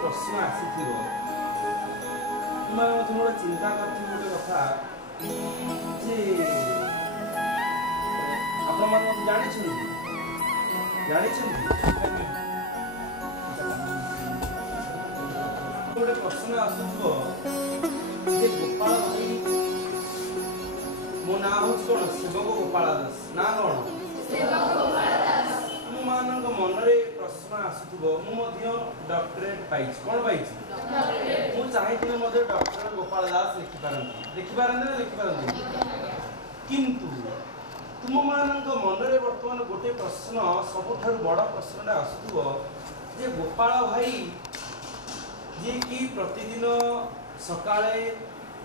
प्रश्न आसीथिबो तुम चिंता करथि गोटे कथा जे आपण मन जानि गोटे प्रश्न आसुथिबो जे गोपाल भाई मो ना हो कोन सेवक गोपाल दास ना कोन सेवक गोपाल दास तुम मन रे प्रश्न आसुथिबो मु मध्य डॉक्टरेट पाइछ कोन पाइछ डॉक्टरेट मु चाहिथिले मध्य डॉक्टर गोपाल दास लिखि पारंती किंतु तुम मानक मन रे वर्तमान गोटे प्रश्न सबठार बड़ प्रश्नटा आसुथिबो जे गोपाल भाई जे कि प्रतिदिन सकाळे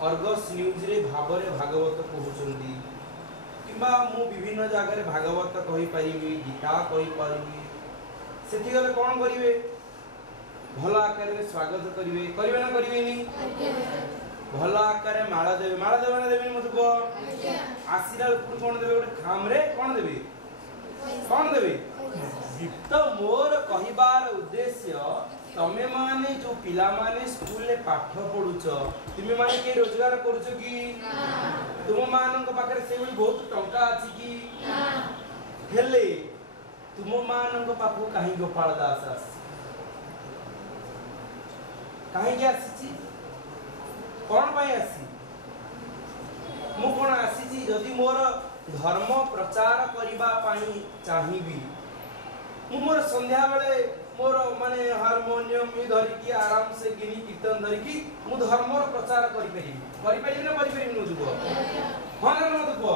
अर्गस न्यूज रे भाबरे भागवत कहउचंदी किबा मु विभिन्न जगह रे भागवत कहि परिबी गीता कहि परिबी सेठी गले कोन करिवे भला आकार रे स्वागत करिवे ना करिवेनी भला आकार रे माला देबे ना देबे मत को आसीरा कोन देबे गोटे खाम रे कोन देबे तो मोर कहिबार उद्देश्य तमे माने जो पिला माने स्कूल ले पाठ पढुछ तुमे माने के रोजगार करूछ कि तुम मानक पाखरे से बहुत टंका अछि कि हेले तुम मानक पाखो काहे गोपाल दास आस काहे के आसी कोन पाई आसी मु कोन आसी जदि मोर धर्म प्रचार करिबा पाई चाहिबी मु मोर संध्या बेले मोर माने हारमोनियम में धरि की आराम से गिनी कीर्तन धरि की मु धर्म रो प्रचार करि परिबी नु जुबो हां ना मत को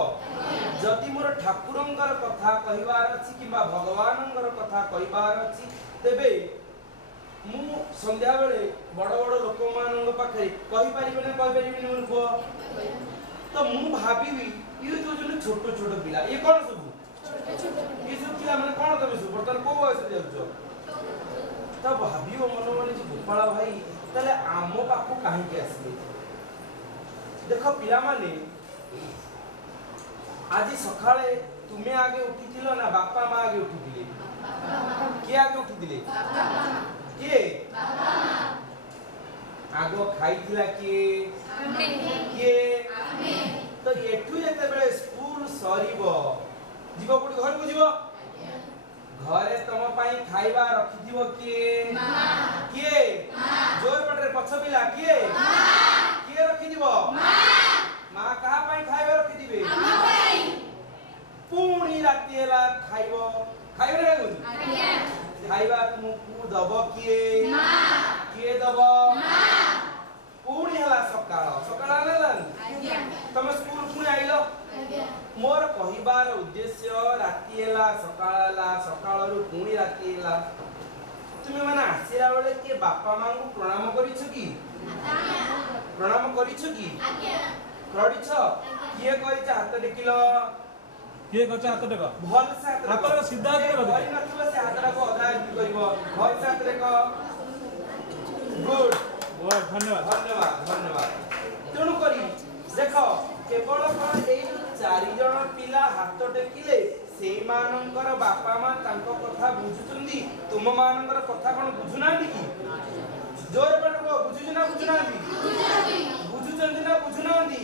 जति मोर ठाकुरंकर कथा कहिबार अछि किबा भगवानंकर कथा कहिबार अछि तेबे मु संध्या बेले बड़ बड़ लोक मानन पाखे कहि परिबे नु को तो मु भाबीबी ये तो जने छोटो छोटो पिला ये कोन सब ये सब पिला माने कोन तबे सब बर्तन को वयस जाउछो तब भाबियो मन मन जे गोपाल भाई तले आमो पाखो काहे के आसी देखो पिला माने आज सकाळे तुमे आगे उठिथिलो ना बापा मां आगे उठिथिले के आगे उठिथिले के आगो खाइथिला के तो एठु जते बेले स्कूल सरीबो जीवो कोठी घर को जीवो घरे तम पाई खाइबा रखिथिबो के जोर पटरे पछ पिला के रखिथिबो मां कहा पाई खाइबा रखिथिबे पूणी राती हेला खाइबो ना खाइबा तुमको दबो के दबो पूणी हेला सकाळ नेलन तम स्कूल पुणी आइलो मोर कहिबार उद्देश्य राती हेला सकाळ रु पुणी राती हेला तुमे माने आसीरा बेले के बापा मां को प्रणाम करिछु की करिछ किए करिछ हाथ टेकिलो किए कछ हाथ टेक भल से हाथ सीधा हाथ करि नथबे से हाथ को अदा करिवो भल से हाथ टेक गुड धन्यवाद तेणु करी देखो केवल कोन एई चारि जण पिला हाथ टेकिले से मानकर बापा मां तांको कथा बुझुचंदी तुम मानकर कथा कोन बुझुनांदी की जोर पडको बुझुचंदी ना बुझुनांदी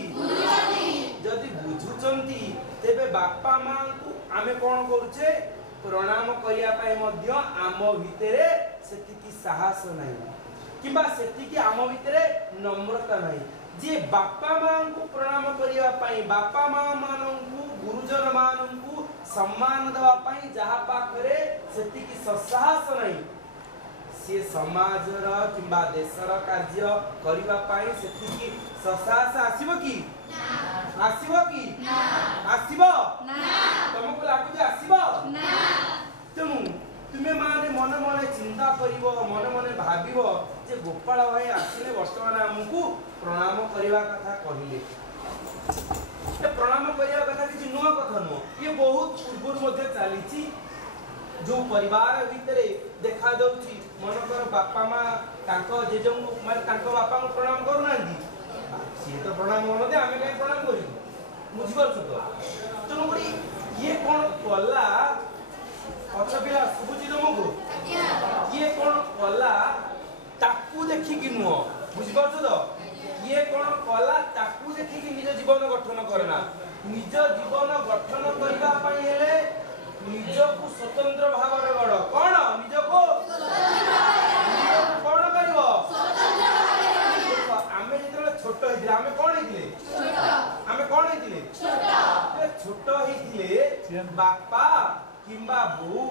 जदि बुझुचंदी तेबे बापा माँ को आमे कौन करुचे प्रणाम करिया पाए मध्य आम भितरे सेतिकी साहस नहीं किबा सेतिकी आम भितरे नम्रता नहीं जे बापा माँ को प्रणाम करिया पाए बापा माँ माननकु गुरुजन माननकु सम्मान देवा पाए जहा पाखरे सेतिकी साहस नहीं से समाजर किंबा देशर कार्य करिवा पाए सेतिकी साहस आसीबो की आसीबो की आसीबो तुमको लागु जे आसीबो तेणु तुम्हें माने मन मन चिंता करिवो मन मन भाबिवो जे गोपाल भाई आसिले वर्तमान हमकु प्रणाम करिवा कथा कहिले ए प्रणाम करिवा कथा किछि नुवा कथा नो ये बहुत पूर्व मध्ये चालीछि जो परिवार भितरे देखा दउछि मनकर बापा माँ तांको जेजो माने तांको बापा को प्रणाम करू नांदी सी तो प्रणाम मन दे आमे काई प्रणाम करी बुझि परछ तो तेणु करी ये कोन कला अच्छा पिला सुबुजी तुमको ये कौन कला ताकू देखी कि नुह बुझी पारछ तो ये कौन कला ताकू देखी कि निज जीवन गठन करना निज जीवन गठन करबा पई हेले निजको स्वतंत्र भाव रे बड़ कोन निजको कोन करबो स्वतंत्र भाव आमे जेतले छोट हिथिले आमे कोन हिथिले छोट आमे कोन हिथिले छोट हिथिले बापा किंबा बो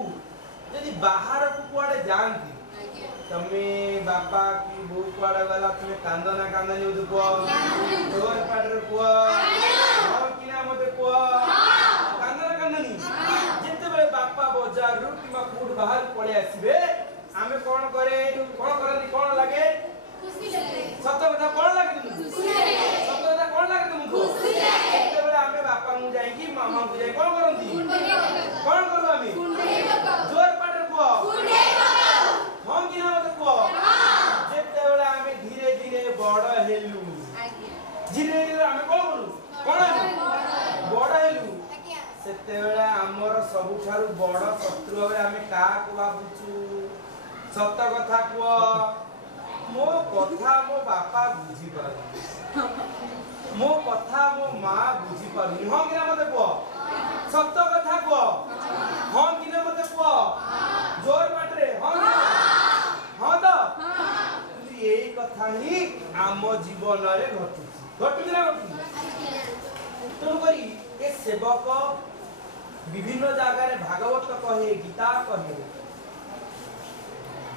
यदि बाहर को कुआडे जानती तमे बापा की बो कुआडे गला तुमे कांदना कांदनी उदु को जोर पाडर को और किना मते को कांदना कांदनी जेते बेले बापा बाजार रु किंबा फूड बाहर पळे आसीबे आमे कोन करे कोन करनी कोन लागे खुशी लागे सत्य कथा कोन लागे तुमको खुशी लागे सत्य कथा कोन लागे तुमको खुशी लागे जेते बेले आमे बापा मु जाई कि मामा को जाई कोन करंती कोन करबा मी जोर पाडर को हम किना मते को जेते बेले आमे धीरे धीरे बड़ हेलु धीरे धीरे आमे कोन करू कोन बड़ हेलु सेते बेले हमर सबु थारु बड़ शत्रु बे आमे का को बाबुचू सत्य कथा को मो कथा मो बापा बुझी पार मो कथा मो माँ बुझी पारनी हम किना मते को सत्य कथा को हम किना मते को जोर पाटरे हम हां तो यही कथा ही आम जीवन रे घटुची ना घटुची तो करी ए सेवक विभिन्न जगह रे भागवत कहे गीता कहे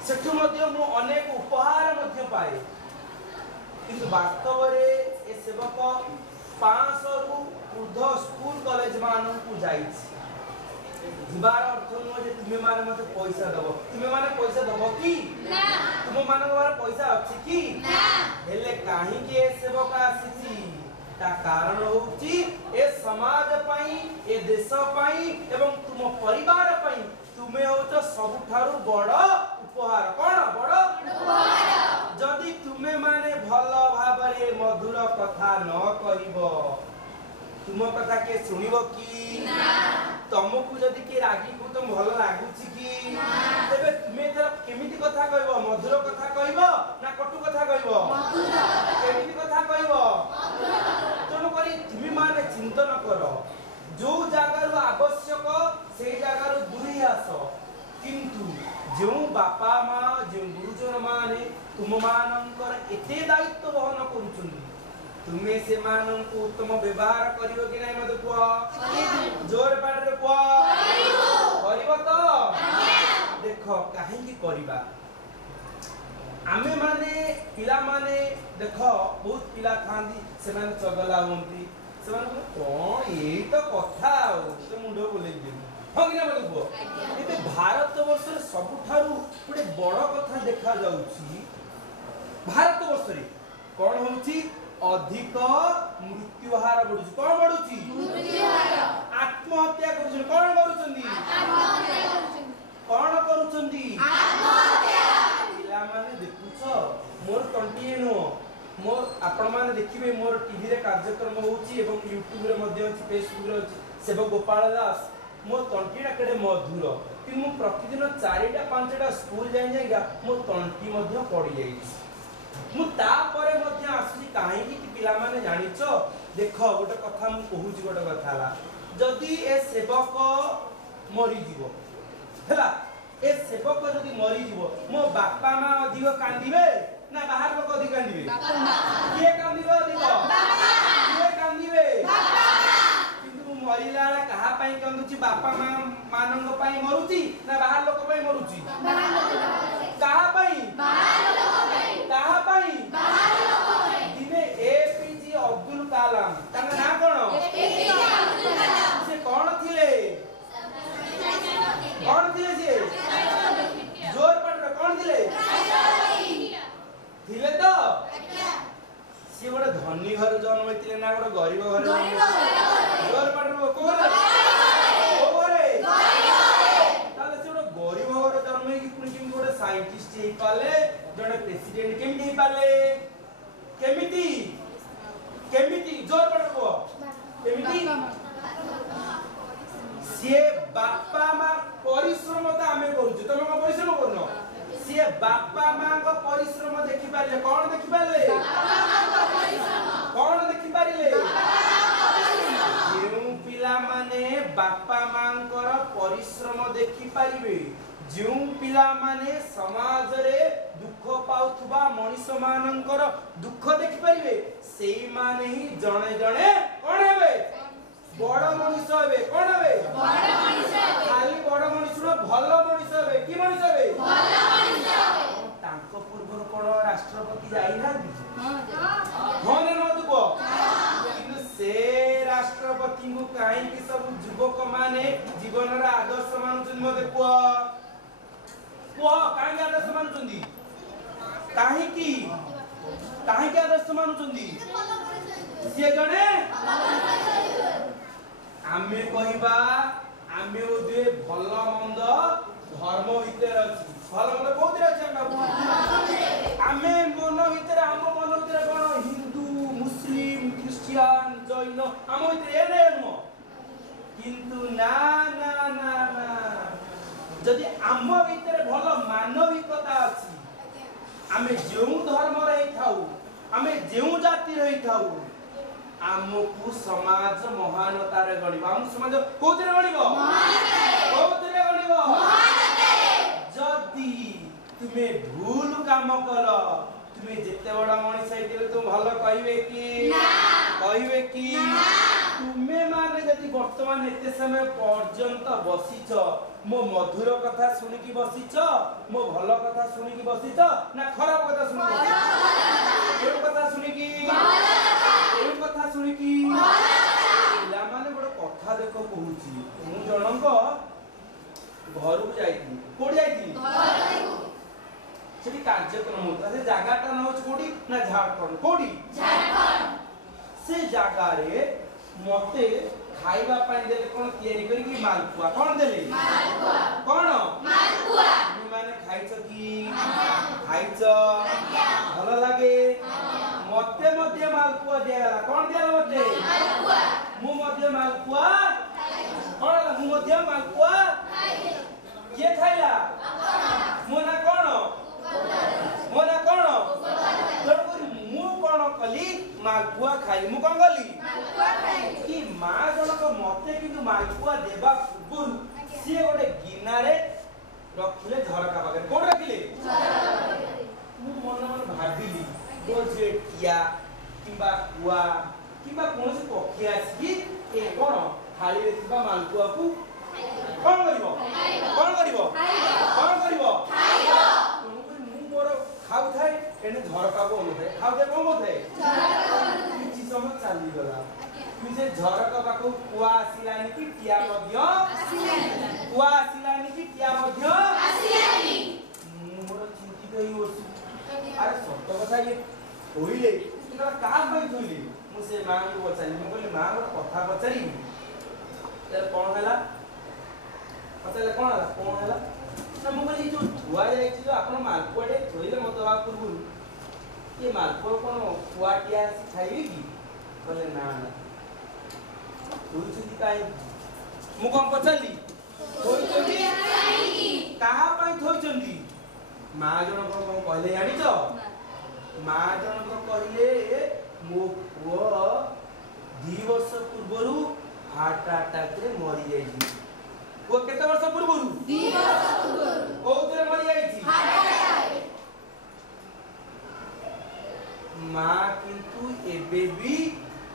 सेठु मध्य मु अनेक उपहार मध्य पाए किंतु वास्तव रे ए सेवक 500 रु ऊर्ध स्कूल कॉलेज मानू को जाईछि जीवार अर्थ न जे तुमे माने मते पैसा दबो तुमे माने पैसा दबो की ना तुम माने बार पैसा अछि की ना हेले काहे के ए सेवक आसीछि ता कारण होउछि ए समाज पई ए देश पई एवं तुम परिवार पई तुमे हो तो सबुठारु बड़ उपहार कोन बड़ उपहार जदि तुमे माने भलो भाबरे मधुर कथा न कहिबो तुम कथा के सुनिबो की ना तुमको जदि के रागी को तुम भलो लागुछि की ना तबे तुमे तर केमिति कथा कहिबो मधुर कथा कहिबो ना कटु कथा कहिबो मधुर केमिति कथा कहिबो मधुर तुम करी तुमे माने चिंतन करो जो जागार आवश्यक से जागार दूरी आसो किंतु जो बापा माँ जो गुरुजन माने तुम मानकर एते दायित्व वहन करूछुनी तुमे से माननको उत्तम व्यवहार करिवो कि नै मते को जोर पाडरे को करिवो तो देखो काहे की करिबा आमे माने पिला माने देखो बहुत पिला थांदी से माने चगला होंती से माने कोन एई तो कथा से मुंडो बोलै दिनु हंगिना मते को एते भारत वर्ष रे सबुठारु पुडे बड़ कथा देखा जाउची भारत वर्ष रे कोन होउची अधिक मृत्यु हार बढ़ुची कोन बढ़ुची मृत्यु हार आत्महत्या करूछन कोन करूछंदी आत्महत्या करूछन कोन करूछंदी आत्महत्या पिला माने देखुछो मोर कंटिन्यू नो मोर आपण माने देखिबे मोर टीवी रे कार्यक्रम होउची एवं यूट्यूब रे मध्ये अछि फेसबुक रे अछि सेवक गोपाल दास मोर तंटीटा केडे मधुर कि मु प्रतिदिन 4टा 5टा स्कूल जाई जाईगा मोर तंटी मध्ये पड़ी जाईछि मु तापरे मध्य आसुची काहे कि पिला माने जानिचो देखो गोटे कथा मु कहूची गोटे कथा ला जदी ए सेवक मरी जीवो हैला ए सेवक जदी मरी जीवो मो बापा मां अधिक कांदिबे ना बाहर लोक अधिक कांदिबे किए कांदिबे अधिक किए कांदिबे किंतु मु मरिला कहा पई कांदुची बापा मां मानंग पई मरुची ना बाहर लोक पई मरुची कहा पई बाहर लोक पई कहा पई बाहर लोक पई दिने एपीजे अब्दुल कलाम तांगा ना कोन एपीजे अब्दुल कलाम से कोन थिले से जोर पड़ कोन थिले थिले तो सी गोटे धनी घर जन्म होइतिले ना गोटे गरीब घर जोर पड़ को घरे ताले से गोटे गरीब घर जन्म होई कि पुनी कि गोटे साइंटिस्ट हेई पाले जने प्रेसिडेंट केमिति हेई पाले केमिति केमिति जोर पड़ को केमिति से बापा मां परिश्रम त आमे करूछु तमे को परिश्रम करनो से बापा मां को परिश्रम देखि पाले कोन देखि पाले बापा मां को परिश्रम कोन देखि पाले जेउ पिला माने बापा मां कर परिश्रम देखि पारिबे जेउ पिला माने समाज रे दुख पाउथबा मनुष्य मानकर दुख देखि पारिबे सेई माने ही जणे जणे कोन हेबे बड़ मनुष्य हेबे कोन हेबे बड़ मनुष्य हेबे खाली बड़ मनुष्य भलो मनुष्य हेबे की मनुष्य हेबे भलो मनुष्य हेबे तांको पूर्व कोन राष्ट्रपति जाई ना होने न दुबो किंतु से राष्ट्रपति को काहे कि सब युवक माने जीवन रा आदर्श मानुछन मते को काहे आदर्श मानुछंदी काहे की आदर्श मानुछंदी से जणे आमे कहिबा आमे ओदे भलो मंद धर्म भीतर अछि भलो मंद कोथि अछि आमे मन भीतर हम मन भीतर कोन हिंदू मुस्लिम क्रिश्चियन जैन हम भीतर एने हम किंतु ना ना ना ना जदि आम भीतर भलो मानविकता अछि आमे जेउ धर्म रही थाउ आमे जेउ जाति रही थाउ आमको समाज महानतारे गणिबा हम समाज कोथरे गणिबो महानतारे कोथरे गणिबो महानतारे जदी तुमे भूल काम करो तुमे जेते बडा मनुष्य हेतिले तुम भलो कहिबे कि ना तुमे माने जदी वर्तमान एते समय पर्यंत बसिछ मो मधुर कथा सुनि की बसिछ मो भलो कथा सुनि की बसिछ ना खराब कथा सुनि केउ कथा सुनि की भलो कथा सुनि की पिला माने बड़ कथा देखो कहूची मु जनक घर को जाईती कोडी जाईती घर सेठी कार्यक्रम होता से जागाटा न होच कोडी ना झारखंड कोडी झारखंड से जागा रे मते खाइबा पाई देले कोन तयारी करी की मालपुआ कोन देले मालपुआ कोन मालपुआ माने खाइछ की खाइछ भलो लागे मते मध्य मालपुआ देला कोन देला मते मालपुआ मु मध्य मालपुआ कोन मु मध्य मालपुआ के खाइला मोना कोन मु कोन कली मालपुआ खाई मु कोन गली मालपुआ खाई कि मां जनक मते किंतु मालपुआ देबा पूर्व से गोटे गिना रे रखिले झरका पाके कोन रखिले मु मन मन भाबिली जे टिया किबा कुआ किबा कोनसे पक्षी आसी ए कोन थाली रे थिबा मालपुआ को कोन करिवो खाइबो मु मोर खाउ थाए एने झरका को होते खाउ दे कोन होते झरका किछि समय चाली गला तुझे झरका पाको कुआ आसिलानी कि टिया मध्य आसिलानी कुआ आसिलानी कि टिया मध्य आसिलानी मोर चिंतित होई ओसी अरे सत्य कथा ये होइले इना का भाई होइले मु से मां को पचारी मु कहले मां गोटे कथा पचारी तर कोन हला पचाले कोन हला ना मु कहली जो धुआ जाई जो आपण मालपुआडे थोइले मत बा पूर्व ये मालपुआ कोन कुआटिया खाइबे की कहले ना ना थोइछि काई मु कोन पचाली थोइछि काई कहा पई थोइछंदी मां जन कोन कहले जानि तो माँ जनक कहले मो पुओ 2 वर्ष पूर्व हार्ट अटैक रे मरी जाई। वो केते वर्ष पूर्व 2 वर्ष पूर्व कोउतरे मरी जाई हार्ट अटैक। माँ किंतु एबे भी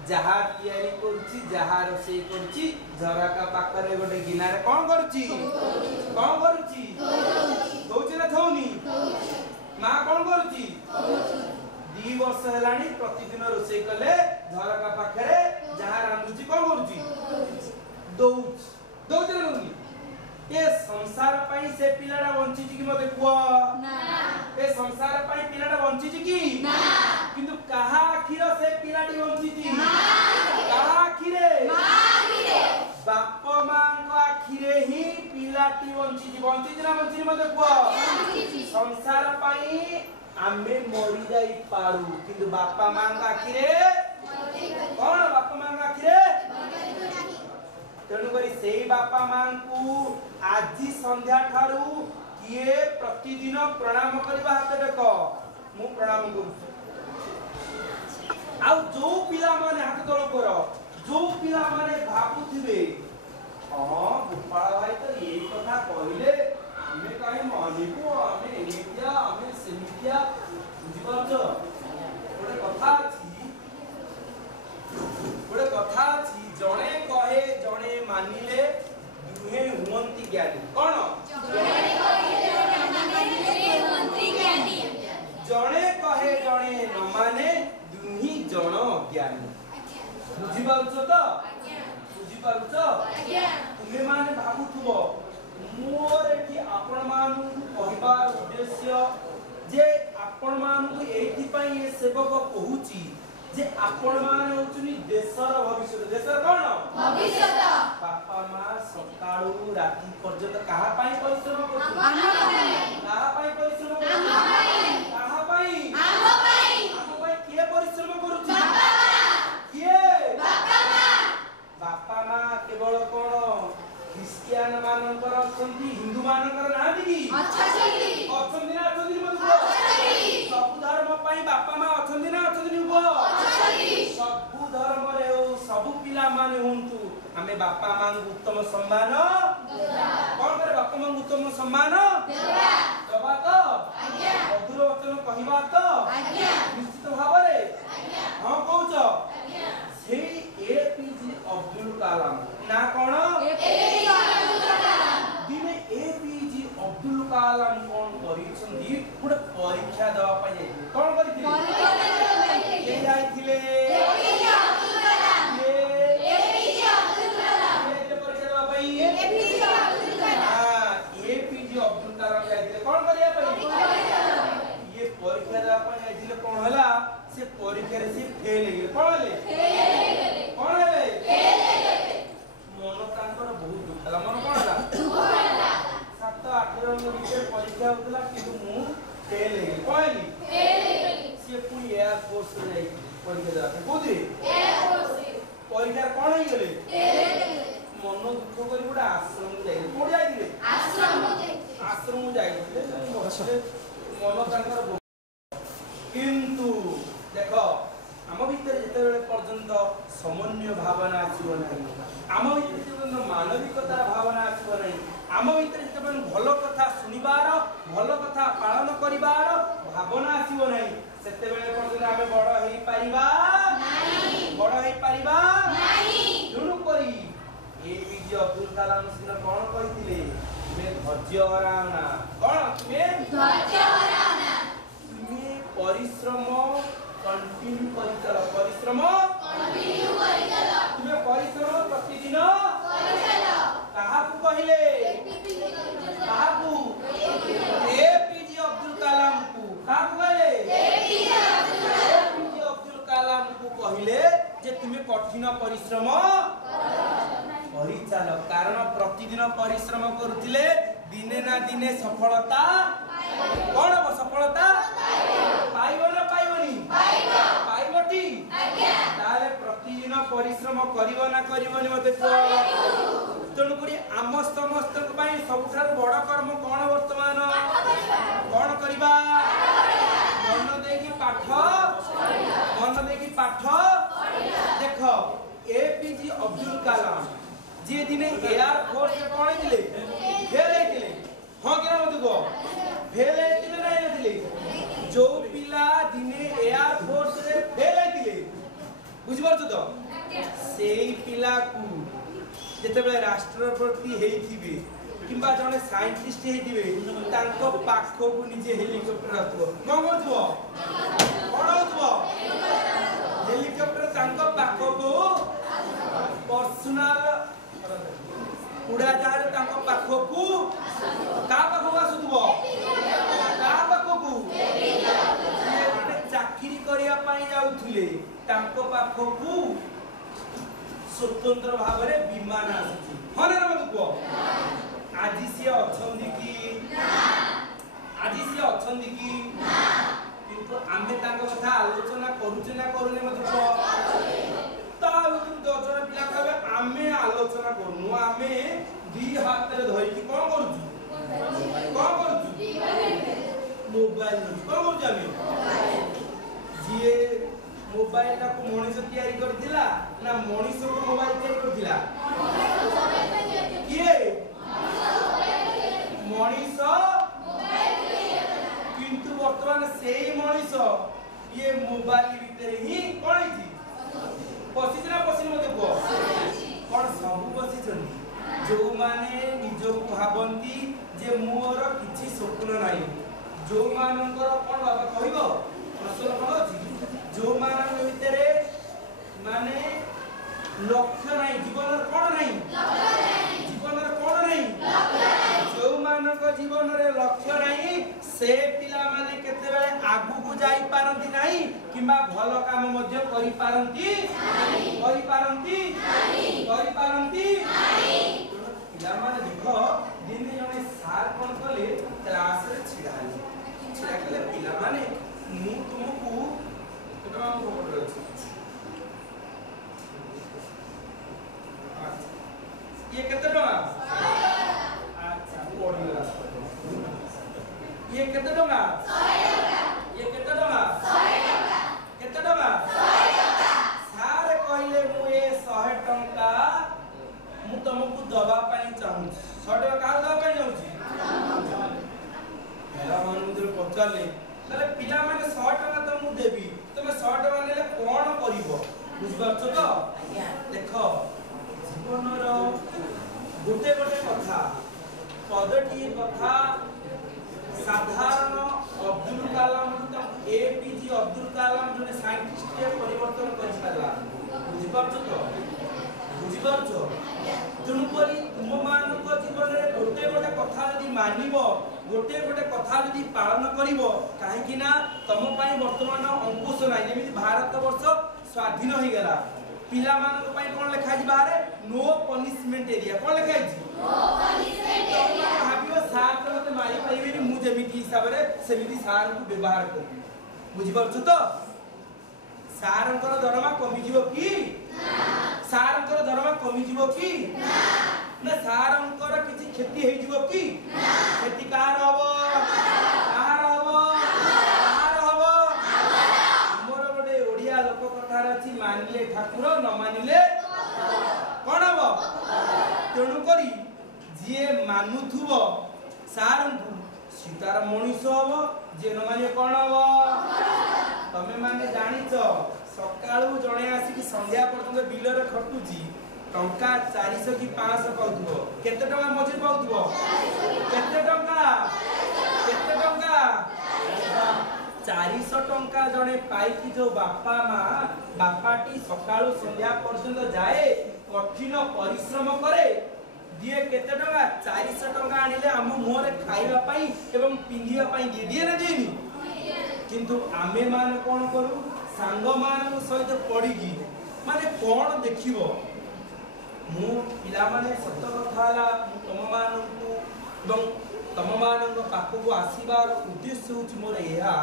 जहा तैयारी करछि जहा रोषेई करछि झरका पाखरे गोटे गिनारे कोन करछि दोछि ना थौनी माँ कोन करछि 2 वर्ष हेलानी प्रतिदिन रोषेई कले झरका पाखरे जहा रांधुछि कोन करछि दोछि ना थौनी। ए संसार पाई से पिलाडा बंची कि मते कुआ ना ए संसार पाई पिलाडा बंची कि ना किंतु कहा आखिर से पिलाटी बंची ना कहा आखिरे बाप मां को आखिरे ही पिलाटी बंची ना बंची मते कुआ संसार पाई आमे मरि जाई पारू किंतु बापा मां को आखिरे कोन बापा मां को आखिरे तेणु करी सेई बापा मां को आजी संध्या ठारू किए प्रतिदिन प्रणाम करबा हाथ देखो मु प्रणाम करू आ जो पिला माने हाथ तळ कर जो पिला माने भाबुथिबे हां गोपाल भाई तो एई कथा कहिले आमे काहे मानिबो आमे एमितिया आमे सेमितिया बुझि पाछो गोटे कथा अछि जणे कहे जणे मानिले दुहे हुवंती ज्ञानी कोन जणे कहे जणे मानिले हुवंती ज्ञानी जणे कहे जणे न माने दुही जण ज्ञानी बुझि पाउछो तो बुझि पाउछो तुमे माने भाबुथुबो मोर एठी आपण मानु कहबार उद्देश्य जे आपण मानु एठी पई ए सेवक कहूची जे आपण माने होचुनी देशर भविष्य देशर कोन भविष्य बापा मां सकाळू राती पर्यंत कहा पाई परिश्रम करछु कहा पाई परिश्रम करछु कहा पाई हम पाई के परिश्रम करछु बापा मां केवल कोन क्रिश्चियन मानकर अछंती हिंदू मानकर नाहती की अछंती ना अछंती मत सब धर्म पाई बापा मां अछंती ना अछंती सब धर्म रे सब पिला माने हुंतु हमें बापा मां उत्तम सम्मान कोन करे बापा मां उत्तम सम्मान दबा तो मधुर वचन कहिबा तो निश्चित भाबरे हां कहूछ सेही एपीजे अब्दुल कलाम ना कोन दिने एपीजे अब्दुल कलाम कोन करिसंदी गुड परीक्षा दवा पाए कोन करिथिले के जाइथिले एपीजे अब्दुल कलाम एपीजे अब्दुल कलाम के परीक्षा दवा पाई एपीजे अब्दुल कलाम हां एपीजे अब्दुल कलाम जाइथिले कोन करिया पाई ये परीक्षा दवा पाए जाइथिले कोन हला से परीक्षा रे से फेल हे कोन हेले मन तांकर बहुत दुख हला मन कोन हला दुख हला 7-8 रंग विषय परीक्षा होतला किंतु मु फेल हे कोइली से पुनी एयर फोर्स रे जाई परीक्षा देला कोदी एयर फोर्स परीक्षा कोन हे गेले मन दुख करी गोटा आश्रम जाई कोड जाईले आश्रम जाईले मन तांकर किंतु देखो आम भीतर जिते पर्यंत समन्वय भावना आसो ना आम भीतर जिते मानविकता भावना आसो ना आम भीतर जिते भल कथा शुणिबार भल कथा पालन करिबार भावना आसो ना सेते बेले पर्यंत आमे बड़ हेई परिबा नाही बड़ हेई परिबा नाही जुणु करी एपीजे अब्दुल कलाम सिना कोन कहिथिले तुमे धैर्य हराना कोन तुमे धैर्य हराना तुमे परिश्रम कंटिन्यू करि चलो परिश्रम कंटिन्यू करि चलो तुमे परिश्रम प्रतिदिन करि चलो कहा को कहिले कहा को एपीजे अब्दुल कलाम को कहा को कहिले एपीजे अब्दुल कलाम को कहिले जे तुमे कठिन परिश्रम करि चलो कारण प्रतिदिन परिश्रम करूतिले दिने ना दिने सफलता कोन सफलता पाइबो ना पाइबोनी पाइबोटी ताले प्रतिदिन परिश्रम करिवो ना करिवोनी मते तेणु करी आम समस्त पई सबठार बड़ कर्म कोन वर्तमान कोन करिबा मन देकी पाठ मन देखी पाठ देख एपीजे अब्दुल कलाम जी दिने एयर फोर्स रे कोन दिले फेल हेतिले हां केना मत को फेल हेतिले नै हेतिले जो पिला दिने एयर फोर्स रे फेल हेतिले बुझि परछ तो सेई पिला को जते बेले राष्ट्रपति हेइथिबे किंबा जने साइंटिस्ट हेइथिबे तांको पाखो को निजे हेलिकॉप्टर आथबो कोन करथबो कोन होथबो हेलिकॉप्टर तांको पाखो को पर्सनल उड़ा जहाज तांको पाखो को का पाखो आसुथबो का पाखो को चाकरी करिया पाई जाउथले तांको पाखो को स्वतंत्र भाव रे विमान आसी हने रे मत को आजि से अछंदी की ना आजि से अछंदी की ना किंतु आमे तांको कथा आलोचना करूचे ना करूने मत को ता तुम दजन पिला कहबे आमे आलोचना करूनु आमे दी हाथ रे धरि की कोन करूछु मोबाइल कोन करूछु आमे जिए मोबाइल टा को मनीष तयारी करथिला ना मनीष को मोबाइल तयारी करथिला किए मनीष मोबाइल किंतु वर्तमान सेही मनीष ये मोबाइल भीतर ही कोन छी पसिना पसिन मते को कोन सब पसिचंदी जो माने निजो को भाबंती जे मोर किछि स्वप्न नाही जो मानकर कोन बाबा कहइबो प्रश्न कोन अछि जो मान भितरे माने लक्ष्य नहीं जीवन कोन नहीं जीवन कोन नहीं जो मान को जीवन रे लक्ष्य नहीं से पिला माने केते बेले आगु को जाई पारंती नहीं किबा भलो काम मध्य करि पारंती नहीं पिला माने देखो दिन जने सार कोन कले क्लास रे छिड़ा कले पिला माने मु तुमको ये केते टका अच्छा पढिला ये केते टका 100 टका ये केते टका 100 टका केते टका 100 टका सारे कहले मु ए 100 टका मु तुमको दबा पाई चाहू 100 टका का दबा पाई जाउची मेरा मन मुझे पचाले तले पिला माने 100 टका त मु देबी तमे 100 टका नेले कोन करिवो बुझबाछ तो देखो जीवनर गोटे गोटे कथा पदटी कथा साधारण अब्दुल कलाम तो एपीजे अब्दुल कलाम जने साइंटिस्ट के परिवर्तन कर छला बुझबाछ तो बुझबाछ तुम परी तुम मान को जीवन रे गोटे गोटे कथा यदि मानिबो गोटे गोटे कथा यदि पालन करिवो काहे कि ना तम पई वर्तमान अंकुश नाही जेमिति भारत वर्ष स्वाधीन होई गेला पिला मान को पई कोन लिखा जी बाहर नो पनिशमेंट एरिया कोन लिखा जी नो पनिशमेंट एरिया भाबियो सार तो मते मारी परिबेनी मु जेमिति हिसाब रे सेमिति सार को व्यवहार करबी बुझि परछ तो सारंकर दरमा कमी जीवो की ना सारंकर दरमा कमी जीवो की ना सारंकर किछि क्षति हेइ जीवो की ना क्षति कार हबो कार हबो मोर गोटे ओडिया लोक कथार अछि मानिले ठाकुर न मानिले कोन हबो तेणु करी जे मानुथुबो सारंकु सीतार मनीष हबो जे न माने कोन हबो तमे माने जानिचो सकाळू जणे आसी कि संध्या पर्यंत बिल रे खटुची टंका 400 की 500 पाउथबो केते टका मजूरी पाउथबो केते टका 400 टंका जणे पाई कि जो बापा मां बापाटी सकाळू संध्या पर्यंत जाए कठिन परिश्रम करे दिए केते टका 400 टंका आनिले हम मोरे खाइबा पाई एवं पिंधिबा पाई दिए ना देनी किंतु आमे मान कोन करू सांग मान सहित पड़ीगी माने कोन देखिबो मु पिला माने सत कथा ला तम मानकु एवं तम मानक पाखकु आसीबार उद्देश्य होछि मोर एहा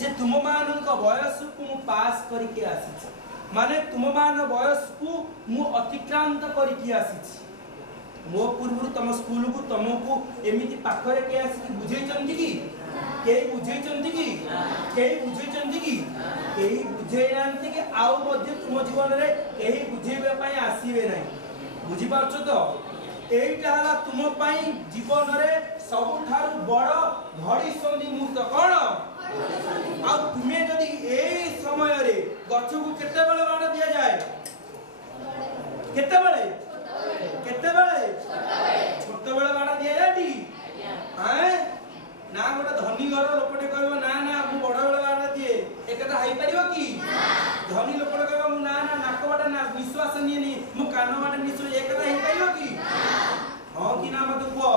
जे तुम मानक बयस को मु पास करके आसी माने तुम मान बयस को मु अतिक्रांत करके आसी मो पूर्व तुम स्कूल को तुमको एमिति पाखरे के आसी बुझै चंदी की केही बुझेइचंती कि केही बुझेइचंती कि केही बुझेइनांती कि आउ मध्ये तुम जीवन रे केही बुझेइबे पई आसीबे नै बुझी पारछो तो एइटा हला तुम पई जीवन रे सबुठारु बड़ घड़ी संधि मुहूर्त कोन आ तुमे जदी एई समय रे गछ को केते बेले बाड़ दिया जाए केते बेले छोटे बेले बाड़ दिया जाए टी हैं ना गोटे धनी घर लोकटे कहबो ना ना मु बड़ बेले बाड़ दिए एकटा हाई परिबो कि धनी लोकटे कहबो मु ना ना नाक बाटा ना विश्वास नियनी मु कान बाटा निसो एकटा हाई परिबो कि हां कि ना मत को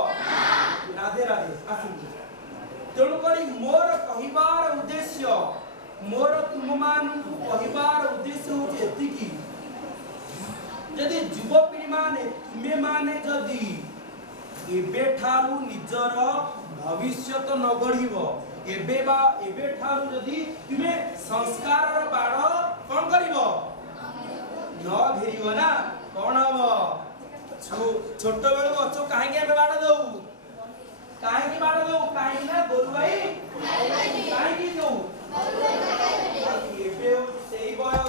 राधे राधे आसु तेणु करी मोर कहिबार उद्देश्य मोर तुम मानू कहिबार उद्देश्य होचे एतिकी जदि युवपीढ़ी माने तुमे माने जदि एबे ठारू निजर भविष्य न गढ़िबो एबे ठारू जदि तुमे संस्कार बाड़ कोन करिवो न घेरिवो ना कोन हबो छोट बेलु गछ काहे के बाड़ दउ काहे की बाड़ दउ काहे ना गोरु भाई काहे की दउ एबे सेई बयस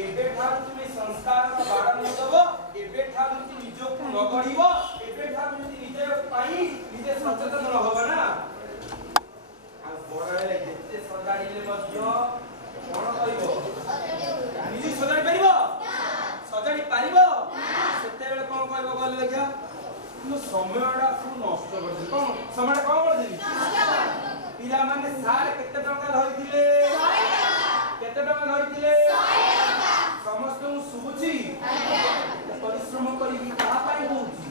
एबे ठारू तुमे संस्कार बाड़ न दबो एबे ठारू तुमे निजो को न गढ़िबो एबे ठारू तुमे निजे पाई निजे सचेतन रहबो ना आ बड़ले जेते सजाडीले मध्य कोन करिवो निजे सजाडी परिबो सजाडी पारिबो सेते बेले कोन कहबो गले देखा मो समयडा सु नष्ट कर दे कोन समयडा कोन कर देली पिला माने सार केते टका धरिथिले 100 टका केते टका धरिथिले 100 टका समस्त मु सुबुची परिश्रम करी कहा पाई होउची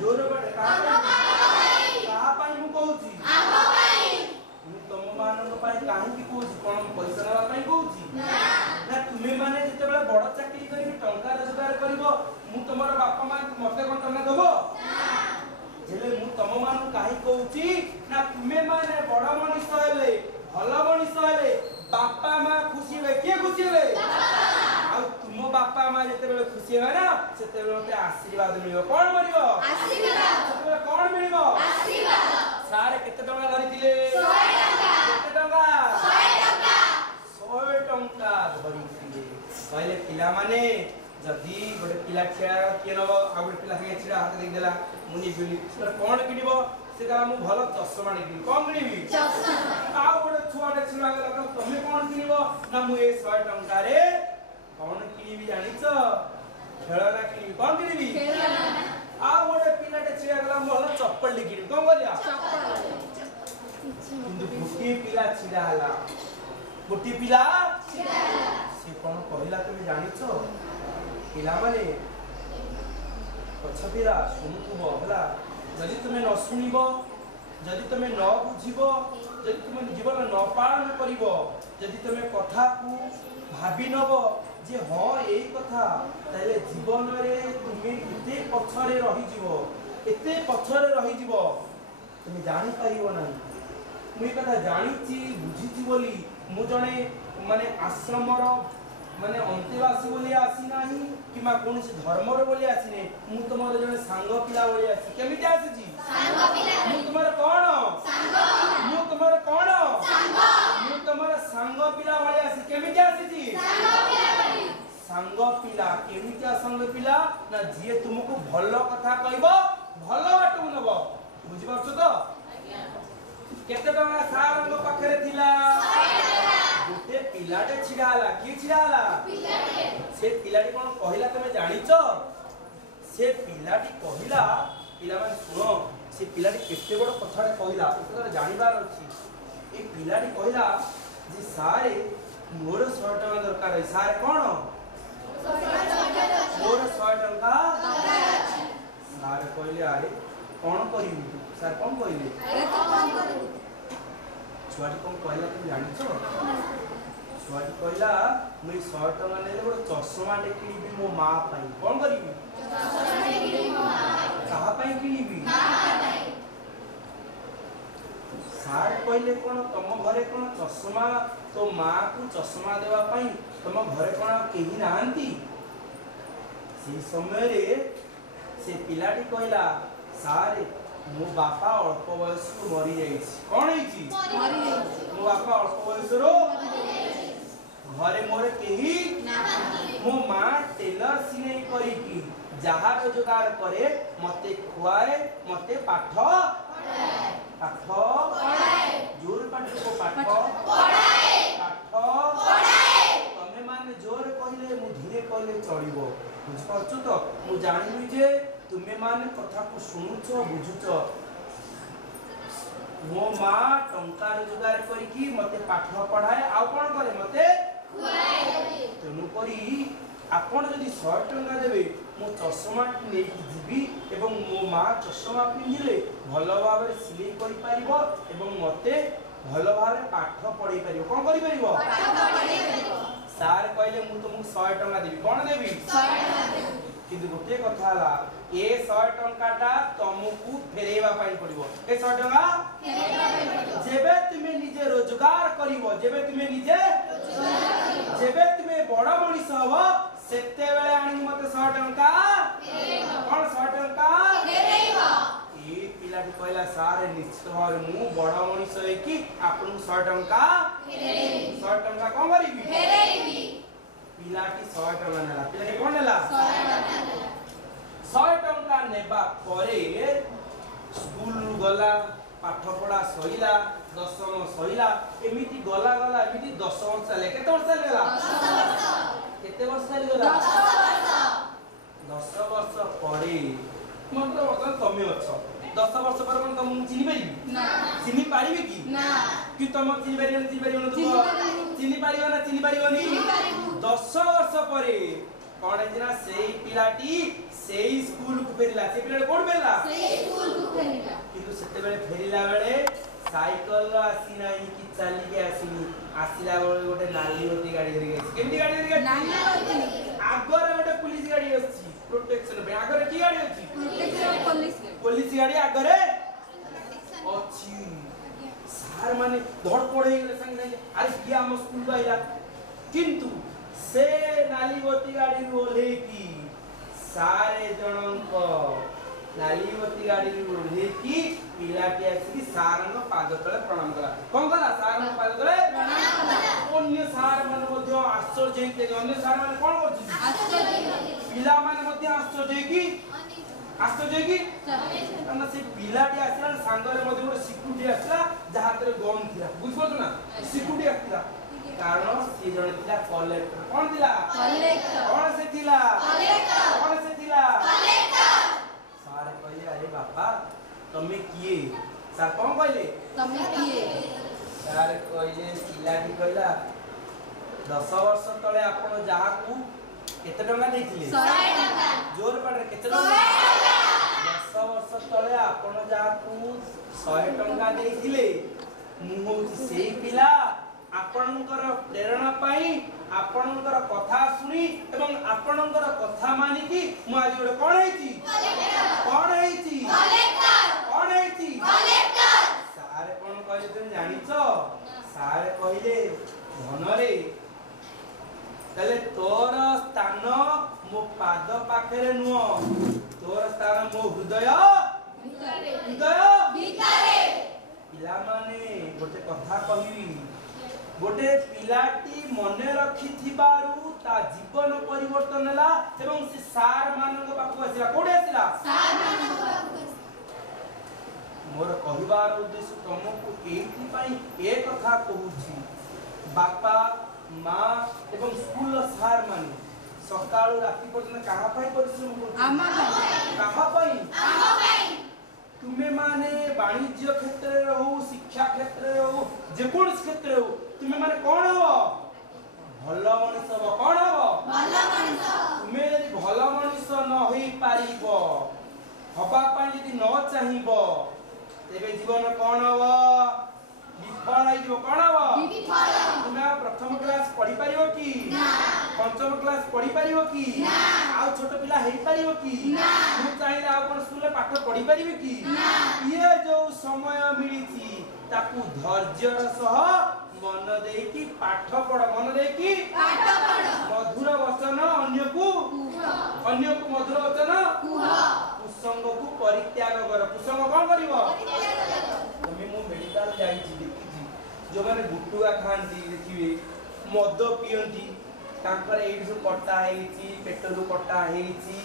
जोर बटे कहा पाई मु कहूची मु तम मानन पाई काहे की कहूची कोन पैसा लेवा पाई कहूची ना तुमे माने जते बेले बड़ चाकरी करी टंका रोजगार करबो मु तमर बापा मा मते कोन टंका देबो जेले मु तम मानु काहे कहूची ना तुमे माने बड़ मनुष्य हेले भलो मनुष्य हेले बापा मा खुशी हेले के खुशी हेले आ तुम बापा मा जते बेले खुशी हेबे ना सेते बेले मते आशीर्वाद मिलिबो कोन मिलिबो आशीर्वाद सेते बेले कोन मिलिबो आशीर्वाद सारे केते टका धरिथिले 100 टका केते टका 100 टका धरिथिले पहिले पिला माने जदी गोटे पिला छेड़ा के नबो आ गोटे पिला के छेड़ा हाथ देख देला मुनि बिली से कोन किनिबो से का मु भलो चश्मा किनिबी कोन किनिबी चश्मा आ गोटे छुआटे छुआ गला तमे कोन किनिबो ना मु ए 100 टका रे कोन किनिबी जानिछ खेलना किनिबी कोन किनिबी खेलना आ गोटे पिलाटे छेड़ा गला मु भलो चप्पल किनिबी कोन करिया चप्पल किंतु गोटे पिला छिड़ा हला गोटे पिला छिड़ा हला से कोन कहला तमे जानिछ पिला माने पछपिरा सुनुथुबो हला जदि तुमे न सुनिबो जदि तुमे न बुझिबो जदि तुमे जीवन न पालन करिबो जदि तुमे कथा को भाबी नबो जे हां एई कथा ताले जीवन रे तुमे एते पछरे रहि जीवो तुमे जानि पारिबो नाही मुई कथा जानिची बुझिची बोली मु जणे माने आश्रमर माने अंतेवासी बोली आसी नाही किमा कोनसी धर्मर बोली आसी ने मु तमर जने सांग पिला बोली आसी केमिति आसी जी सांग पिला मु तमर कोन सांग मु तमर कोन सांग मु तमर सांग पिला बोली आसी केमिति आसी जी सांग पिला केमिति सांग पिला ना जे तुमको भलो कथा कहबो भलो बाटू नबो बुझि परछो तो केते टका सारंग पाखरे थिला 100 टका गोटे पिलाटे छिड़ाला की छिड़ाला पिलाटे से पिलाटी कोन कहिला तमे जानिचो से पिलाटी कहिला पिला माने सुनो से पिलाटी केते बड़ कथाडे कहिला एतरे जानिबार अछि ए पिलाटी कहिला जे सारे मोर 100 टका दरकार है सारे कोन मोर 100 टका दरकार अछि सारे कहिले आरे कोन करिवि सार कोन कहिले अरे कोन करू छुआटी कोन कहला तुम जानिछो छुआटी कहला मुई 100 टका नेले बड़ चश्मा टे किनिबी मो मां पई कोन करिवि चश्मा टे किनिबी मो मां पई कहा पई किनिबी मां पई सार कहले कोन तम घरे कोन चश्मा तो मां को चश्मा देवा पई तम घरे कोन केही नांती से समय रे से पिलाटी कहला सारे मो बापा अल्प बयस मरी जाइछि कोन होइछि मो बापा अल्प बयस रो घरे मोरे केही मो मां टेलर सिलाई करी की जहा रोजगार करे मते खुआए मते पाठ पढ़ाए जोर पाठ को पाठ पढ़ाए तमे माने जोर कहले मु धीरे कहले चलिबो बुझ पाछो तो मु जानिबी जे तुमे माने कथा को सुनुचो बुझुचो मो मां टंका रोजगार करी की मते पाठ पढ़ाए आ कोन करे मते खुआए तेनु करी आपण जदि 100 टंका देबे मो चश्मा नै जीवी एवं मो मां चश्मा पिंधिले भलो भाबे सिलाई करि परिबो एवं मते भलो भाबे पाठ पढ़ी परिबो कोन करि परिबो पाठ पढ़ी परिबो सार कहले मु तुमु 100 टंका देबी कोन देबी 100 टंका देबी किंतु गोटे कथा हला ए 100 टंकाटा तुमको फेरेबा पाई पड़िबो ए 100 टंका फेरेबा पाई पड़िबो जेबे तुमे निजे रोजगार करिवो जेबे तुमे निजे रोजगार करिवो जेबे तुमे बड़ मनिष हबो सेते बेले आनी मते 100 टंका फेरेबो कोन 100 टंका फेरेबो ए पिलाटी कहला सारे निश्चित भाबे मु बड़ मनिष होई कि आपन 100 टंका फेरेबी 100 टंका कोन करिबी फेरेबी पिलाटी 100 टंका नेला पिलाटी कोन नेला 100 टंका नेबा परे स्कूल गला पाठ पढ़ा सहिला दशम सहिला एमिति गला गला एमिति 10 वर्ष चले केते वर्ष चलेला 10 वर्ष केते वर्ष चली गला 10 वर्ष परे मतलब वर्तमान तमे अछ 10 वर्ष पर कोन तुम चिनि पारिबी ना चिनि पारिबी की ना कि तुम चिनि पारिबो ना तुम चिनि पारिबो ना चिनि पारिबोनी 10 वर्ष परे कोन एजना सेई पिलाटी सेई स्कूल को फेरिला से पिलाटी कोन फेरिला सेई स्कूल को फेरिला किंतु सेते बेले फेरिला बेले साइकल आसी नाही कि चली के आसीनी आसीला बेले गोटे नाली होती गाड़ी धरि गई केमती गाड़ी धरि गई नाली होती आगर गोटे पुलिस गाड़ी अछि प्रोटेक्शन पे आगर की गाड़ी अछि प्रोटेक्शन पुलिस गाड़ी आगर अछि सार माने धड़ पड़े गेले संग संग अरे किया हम स्कूल आइला किंतु से नालीवती गाड़ी ओले की सारे जनक नालीवती गाड़ी ओले की पिलाटी आसी सारंग पाद तळे प्रणाम कला कोन कला सारंग पाद तळे प्रणाम कला अन्य सार मन मध्ये आश्चर्य हेते अन्य सार मन कोन करछि आश्चर्य पिला माने मध्ये आश्चर्य की कारण से पिलाटी आसला सांगरे मध्ये गोटे सिक्युरिटी आसला जहातरे गन थिला बुझबो ना सिक्युरिटी आसला कारण से जण थिला कलेक्टर कोन थिला कलेक्टर कोन से थिला कलेक्टर कोन से थिला कलेक्टर सारे कहले अरे बापा तमे किए सार कोन कहले तमे किए सार कहले पिलाटी कहला 10 वर्ष तळे आपण जहा को केते टंका देथिले 100 टंका जोर पडरे केते टंका 10 वर्ष तळे आपण जहा को 100 टंका देथिले मु होछि सेई पिला आपणकर प्रेरणा पाई आपणकर कथा सुनी एवं आपणकर कथा मानी की मु आज गोटे कोन हेची कलेक्टर सारे कोन कहले तुम जानिचो सारे कहले धनरे तले तोर स्थान मो पाद पाखरे नुओ तोर स्थान मो हृदय भीतरे पिला माने गोटे कथा कहिबी गोटे पिलाटी मने रखी थिबारु ता जीवन परिवर्तन होला एवं से सार मानक पाखु आसिला कोडे आसिला सार मानक पाखु मोर कहिबार उद्देश्य तुमको एथि पई ए कथा कहूची बापा मां एवं स्कूल सार माने सकाळु राति पर्यंत कहा पई परिश्रम करु आमा पई कहा पई तुमे माने वाणिज्य क्षेत्र रे हो शिक्षा क्षेत्र रे हो जे कोन क्षेत्र रे हो तुमे माने कोन हो भलो मनुष्य हो कोन हो भलो मनुष्य तुमे यदि भलो मनुष्य न होई पारिबो हबा पई यदि न चाहिबो तेबे जीवन कोन हो विफल होई जो कोन हो विफल तुमे प्रथम क्लास पढ़ी पारिबो की ना पंचम क्लास पढ़ी पारिबो की ना आउ छोट पिला हेई पारिबो की ना मु चाहिले आ कोन स्कूल रे पाठ पढ़ी पारिबो की ना ये जो समय मिलिछि ताकू धैर्य सह मन देकी पाठ पढ़ मन देकी पाठ पढ़ मधुर वचन अन्य को मधुर वचन कुसंग को परित्याग कर। कुसंग कौन करिवो? तुम मु मेडिकल जाईची देखिची जो माने गुटुआ खांती देखिबे मद पियंती तांकर एई जो कटा हेची पेटरू कटा हेची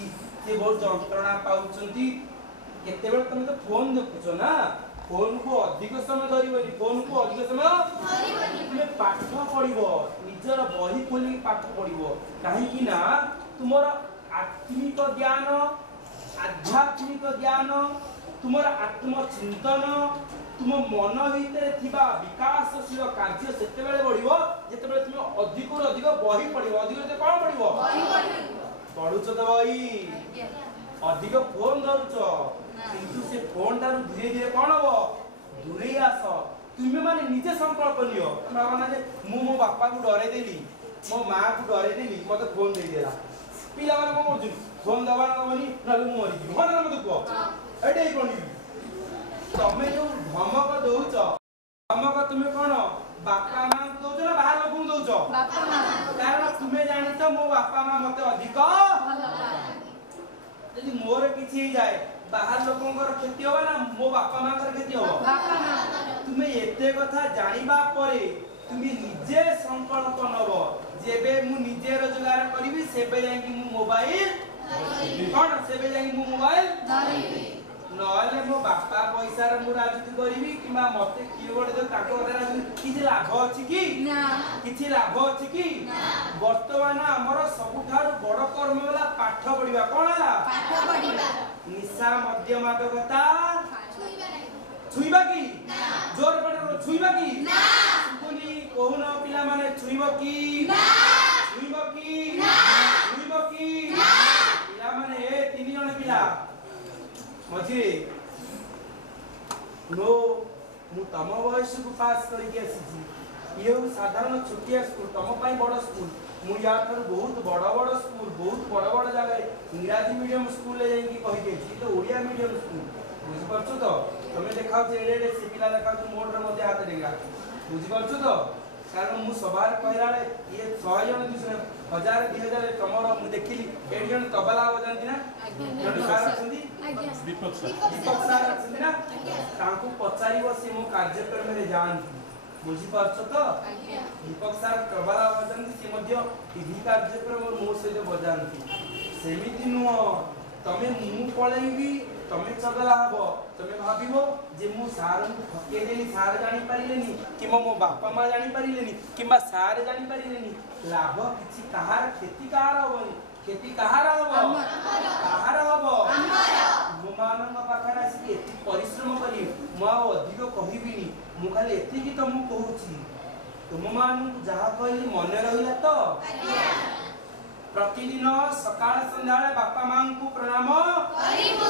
से बहुत जंत्रणा पाउचंती। केते बेल तुम तो फोन देखुछ ना फोन को अधिक समय धरिबनी फोन को अधिक समय धरिबनी तुम पाठ पढिबो निजर बही खोली पाठ पढिबो काहे कि ना तुमर आत्मिक ज्ञान आध्यात्मिक ज्ञान तुमर आत्मचिंतन तुम मन भीतर थिबा विकासशील कार्य सेते बेले बढ़िबो जेते बेले तुम अधिक रु अधिक बही पढिबो अधिक से कोन पढिबो बही पढुछ तो बही अधिक फोन धरुछ किंतु से फोन तारु धीरे धीरे कोन हो दूरे आस तुमे माने निजे संकल्प लियो भावना जे मु मो बापा को डरे देली मो मां को डरे देली मते फोन दे देला पिला माने को मोजु फोन दबा न बनी नले मु मरि जी होना मते को एडे कोनी तमे जो धमक दउछ धमक तुमे कोन बापा मां को दउछ ना बाहर लोक को दउछ बापा मां कारण तुमे जानि त मो बापा मां मते अधिक यदि मोर किछि जाय बाहर लोकंकर क्षति होबा ना मो बापा मां कर क्षति होबा बापा मां तुमे एते कथा जानिबा परे तुमे निजे संकल्प नबो जेबे मु निजे रोजगार करिवि सेबे जाई मु मोबाइल कोन सेबे जाई मु मोबाइल धरिबि नले मो बापा पैसा रे मु राजनीति करिवि किमा मते किए गोटे जो ताको कथा राजनीति किछि लाभ अछि कि ना किछि लाभ अछि कि ना वर्तमान हमर सबुठार बड़ कर्म वाला पाठ पढिबा कोन हला पाठ पढिबा निशा मध्यम मादकता छुइबा की ना जोर पडे छुइबा की ना सुनी कोहुन पिला माने छुइबो की ना छुइबो की ना छुइबो की ना पिला माने ए तीन जण पिला मझे नो मु तम वयस को पास करके आसी ये साधारण छोटिया स्कूल तम पाई बड़ स्कूल मु या थर बहुत बड़ स्कूल बहुत बड़ जगह इंग्राजी मीडियम स्कूल ले जाई कहि देछि तो ओडिया मीडियम स्कूल बुझि परछु तो तमे देखाउ जे एडे से पिला देखाउ तो मोड रे मध्ये हाथ देगा बुझि परछु तो कारण मु सवार कहलाले ये 100 जन 200 1000 2000 तमरो मु देखिली एड जन तबला बजांती ना जन सार अछंती दीपक सार अछंती ना तांको पचारिबो से मो कार्यक्रम रे जानती बुझी पारछ तो दीपक सार तबला बजांती से मध्ये टीवी कार्यक्रम मो से जो बजांती सेमिति नु तमे मु पळैबी तमे चगला हबो तमे भाबिबो जे मु सार को ठके देली सार जानि परिलेनी कि मो बापा मा जानि परिलेनी किबा सार जानि परिलेनी लाभ किछि कहार खेती कहार होबनी खेती कहार होबो कहार होबो मु मानन पाखर आसी एति परिश्रम करी मु अधिक कहिबिनी मु खाली एति कि त मु कहूची तुम मान जहा कहली मन रहिला तो प्रतिदिन सकाळ संध्या बापा मां को प्रणाम करिबु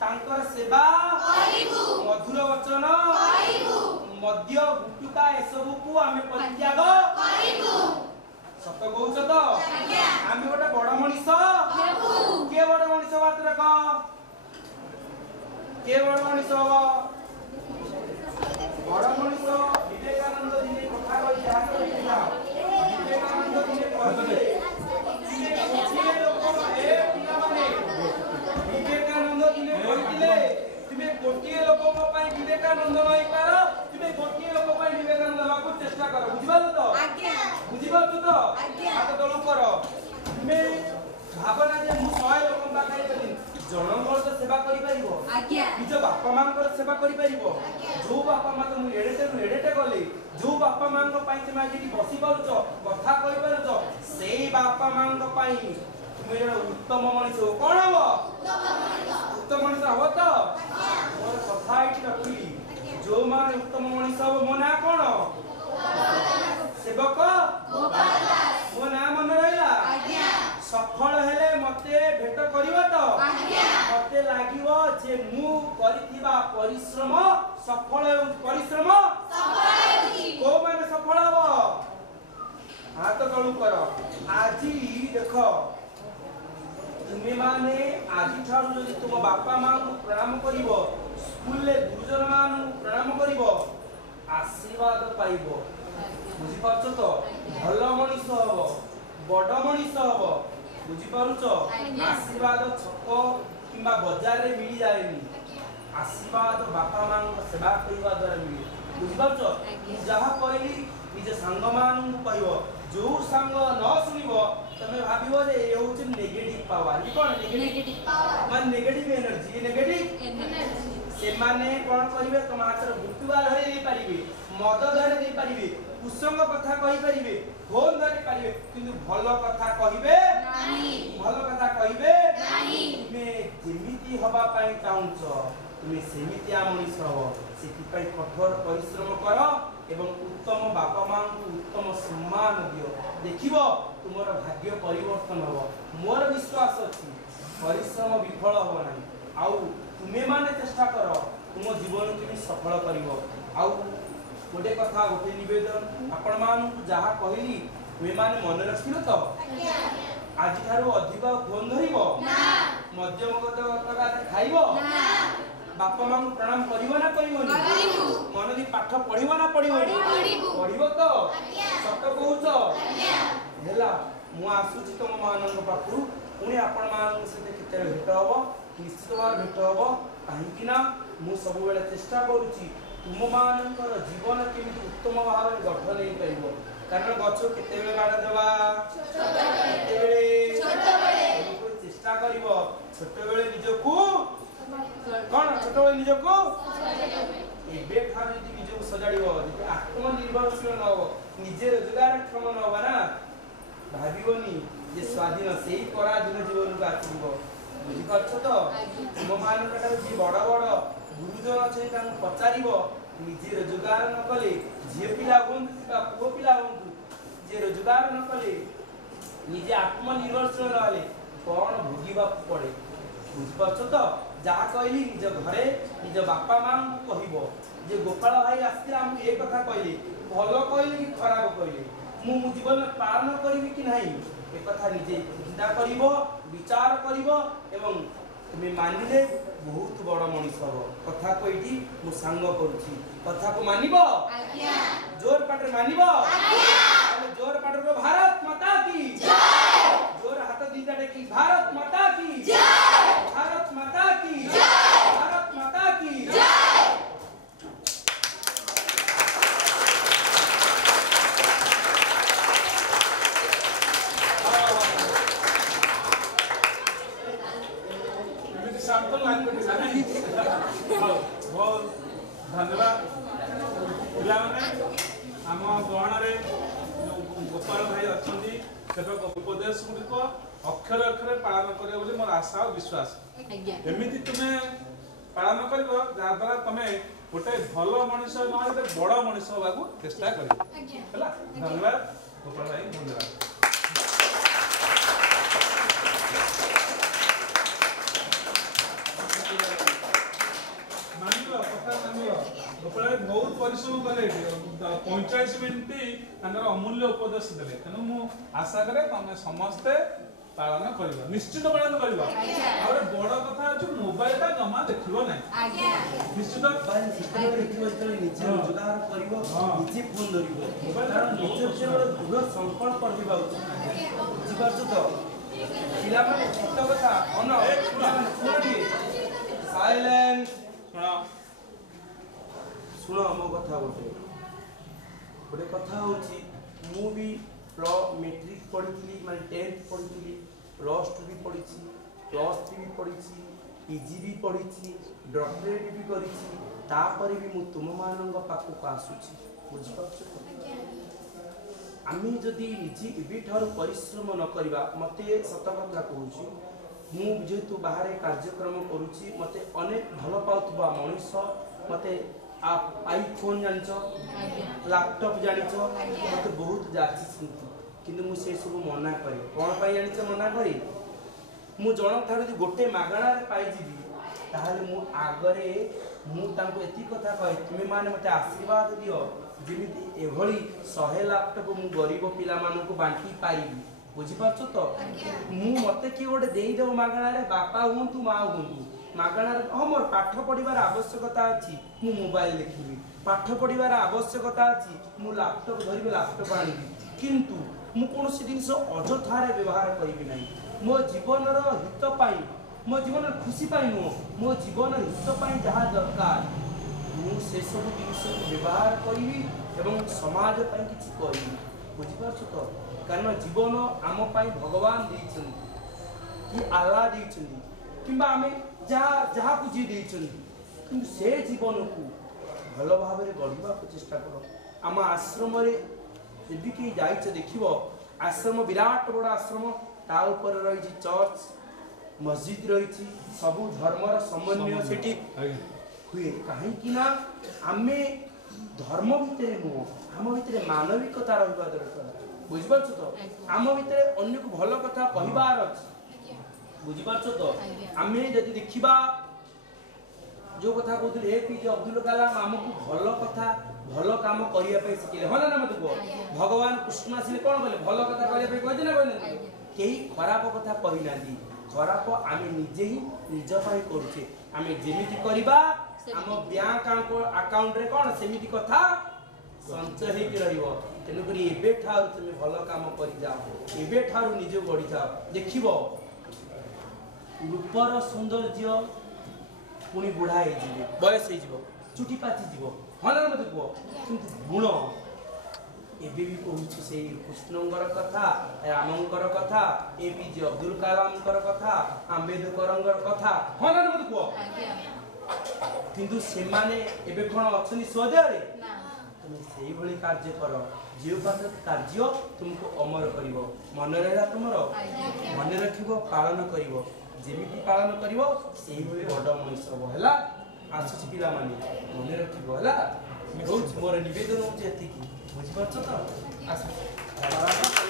तांकर सेवा करिबु मधुर वचन करिबु मध्य गुटुका एसबु को आमे परित्याग करिबु सत कहउछ तो आज्ञा आमे गोटे बड़ मनिष हेबु के बड़ मनिष बात क के बड़ मनिष हो बड़ मनिष विवेकानंद जी कथा कहि जा कहिला विवेकानंद जी कहले विवेकानंद दिने कहले तुमे गोटिए लोक पई विवेकानंद नई पार तुमे गोटिए लोक पई विवेकानंद हेबाकू चेष्टा कर बुझिबाल तो आज्ञा बुझिबाल तो आज्ञा हाथ तळु कर तुमे भावना जे मु 100 लोक पाखै बलिन जनकर तो सेवा करि परिबो आज्ञा निज बापा मांकर सेवा करि परिबो जो बापा मा तो एडेटे गले जो बापा मांग पई तुमे आजि बसी पारुछ कथा कहि पारुछ सेई बापा मांग पई तुमे उत्तम मनिष हो कोन हो उत्तम मनिष हो तो मोर कथा इति रखिली जो माने उत्तम मनिष हो मो ना कोन सेवक गोपाल दास मो ना मन रहिला आज्ञा सफल हेले मते भेट करिवो तो आज्ञा मते लागिवो जे मु करिथिबा परिश्रम सफल परिश्रम सफल हेउची को माने सफल हबो हाथ तळु कर आजी देखो तुमे माने आजी ठारू जदि तुम बापा मां को प्रणाम करिवो स्कूल ले गुरुजन मान प्रणाम करिवो आशीर्वाद पाइबो बुझि पाछो तो भलो मनिष हबो बड़ मनिष हबो बुझिपारुछ आज्ञा। आशीर्वाद छक किंबा बाजार रे मिली जाएनी आशीर्वाद बापा मां सेवा करबा द्वारा मिले बुझिपारुछ आज्ञा। जहा कहली निज संग मान कहबो जो संग न सुनिबो तमे भाबिबो जे ए होछ नेगेटिव पावर ई कोन नेगेटिव पावर मान नेगेटिव एनर्जी नेगेटिव एनर्जी से माने कोन करिवे तम हातर बुटुआ धरि दे पारिबे मद धरि दे पारिबे कुसंग कथा कहि पारिबे फोन धरि पारिबे किंतु भलो कथा कहिबे नाही भलो कथा कहिबे नाही तुमे जेमिति हबा पाई चाहुछ तुमे सेमिति मनीष हबो सेति पाई कठोर परिश्रम कर एवं उत्तम बापा मां को उत्तम सम्मान दियो देखिबो तुमर भाग्य परिवर्तन हबो मोर विश्वास अछि परिश्रम विफल हबो नाही आउ तुमे माने चेष्टा कर तुम जीवन को सफल करिवो आउ गोटे कथा गोटे निवेदन आपण मान जहा कहली तुमे माने मन रखिलो तो आज थारो अधिक फोन धरिबो ना मध्यम गत खाइबो ना बापा मां को प्रणाम करिवो ना करिवोनी करिबो मन दी पाठ पढिबो ना पढिवोनी पढिबो पढिबो तो आज्ञा सत कहूछ आज्ञा हेला मु आसुची तुम मानक पाखु पुणी आपण मान से केते भेट हबो निश्चित भाव भेट हबो काहे कि ना मु सब बेले चेष्टा करूची तुम मानकर जीवन केमिति उत्तम भाव गठन नै परिबो कारण गछ केते बेले गाडा देबा छोट बेले केते बेले छोट बेले चेष्टा करिवो छोट बेले निजको कोन छोट बेले निजको एबे ठार यदि निजको सजाडिबो जे आत्मनिर्भरशील न हो निजे रोजगार क्षम न हो ना भाबिबोनी जे स्वाधीन सेही पराधीन जीवन को आसीबो बुझि पाछो तो तुम मानकर जे बड़ बड़ गुरुजन अछि तांको पचारिबो निजे रोजगार न कले झियो पिला हुंतु किबा पुओ पिला हुंतु जे रोजगार न कले निजे आत्मनिर्भरशील रहले कोन भोगिबा पड़े बुझि पाछो तो जहा कहली निज घरे निज बापा मां को कहिबो जे गोपाल भाई आस्ते हम ए कथा कहली भलो कहली कि खराब कहली मु जीवन में पालन करिवि कि नहीं ए कथा निजे चिंता करिवो विचार करिवो एवं तुमे मानिले बहुत बड़ मनीष हबो कथा को एठी मु संग करूची कथा को मानिबो आज्ञा जोर पाटर मानिबो आज्ञा जोर पाटर को भारत माता की जय जोर हाथ दीटा टेकी भारत माता की जय भारत माता की जय भारत माता की जय बहुत धन्यवाद पिलाने आम गहण गोपाल भाई अच्छा केतक उपदेश गुड़िक अक्षर अक्षर पालन कर मोर आशा और विश्वास एमती तुम्हें पालन कर जहाद्वारा तुम्हें गोटे भल मनीष ना बड़ मनीष हवा चेष्टा कर धन्यवाद गोपाल भाई धन्यवाद गोपाल भाई बहुत परिश्रम कले 45 मिनिट अमूल्य उपदेश देले तेणु मु आशा करे तुम समस्ते पालन कर निश्चित पालन कर बड़ कथा अच्छे मोबाइल जमा देखो ना निश्चित मोबाइल सिस्टम देखिबो जे निजे रोजगार करिवो निजे फोन धरिवो मोबाइल कारण निजे केवल दृढ़ संकल्प करबा उचित बुझिपारछ तो पिला माने सत्य कथा अन सुनो साइलेंस सुनो मो कथा गोटे कथा होची मु भी मेट्रिक पढ़ी माने 10th पढ़ी +2 भी पढ़ी +3 भी पढ़ी पीजी भी पढ़ी डॉक्टरेट भी करी तापर भी मु तुम मान पाखक आसुची बुझिपारछ आमी जदि निजी एबे ठार परिश्रम न करबा मते सत कथा कहूची मु जेतु बाहर कार्यक्रम करूची मते अनेक भल पाउतबा मनीष मते आप आईफोन जानिछो लैपटॉप जानिछो मते बहुत जाची सुनती किंतु मु से सब मना करी कोन पाई जानिछो मना करी मु जण थारो जे गोटे मागणा रे पाई जीबी ताहाले मु आगरे मु तांको एती कथा कहि तुमे माने मते आशीर्वाद दियो जेमिति एभली 100 लैपटॉप मु गरीब पिला मानु को बांटी पारिबी बुझी पारछो तो मु मते कि गोटे देई देबो मागणा रे बापा हुंतु मा हुंतु मागणा रे मोर पाठ पढिबार आवश्यकता अछि मु मोबाइल देखिबी पाठ पढिबार आवश्यकता अछि मु लैपटॉप धरिबे लैपटॉप आनिबी किंतु मु कोनोसी जिंस अजथारे व्यवहार करिबी नाही मो जीवन हित पाई मो जीवन खुशी पाई नुह मो जीवन हित पाई जहाँ दरकार मुझे सब जिन व्यवहार करी एवं समाज पाई किसी करी बुझिपारछ तो कारण जीवन आम पाई भगवान देइछन कि आल्लाह देइछन किंबा आमे जहाँ जहाँ को जी देइछन कि से जीवन को भल भाव में गढ़ा को चेष्टा कर आम आश्रम यदि कहीं जाइछ देखिब आश्रम विराट बड़ आश्रम ता ऊपर रही चर्च मस्जिद रही सबु धर्मर समन्वय सेठी हुए कहीं आमे धर्म भितर नुह आम भितर मानविकता रहा दरकार बुझिपारछ तो आम भितर अन्य को भल कथा कहबार अछि बुझिपारछ तो आमे जदि देखिबा जो कथा कहते एपीजे अब्दुल कलाम आमको भल कथा भल काम करने शिखे हाँ ना मत कह भगवान कृष्ण आसिले कौन कले भल कथा करने कहते ना कहते कई खराब कथा कही ना खराब आम निजे ही निज करुचे आम जेमिति करबा आम बैंक अकाउंट रे कौन सेमिति कथा संचय होगी रहिबो तेणुक एबे ठारू तुम भल काम कर जाओ एबे ठारू निज बढ़ी जाओ देखिब रूपर सौंदर्य पुणी बुढ़ा बयस हो चुटी पाची हाँ ना मत कह कि गुण एबे भी कहूँ से कृष्णंकर कथा रामंकर कथा एपीजे अब्दुल कलाम कथा आंबेडकर कथा हाँ ना मत कह किंतु से माने एबे कौन अच्छी स्वदेह तुम से भली कार्य कर जो कार्य तुमको अमर कर मन रहा तुम मन रख पालन कर जेमिति पालन करिवो सेही भली बड़ मनीष हबो हला आसुच पिला माने मन रखिबो हला मोर निवेदन होचे एतिकी बुझि परछ त आसु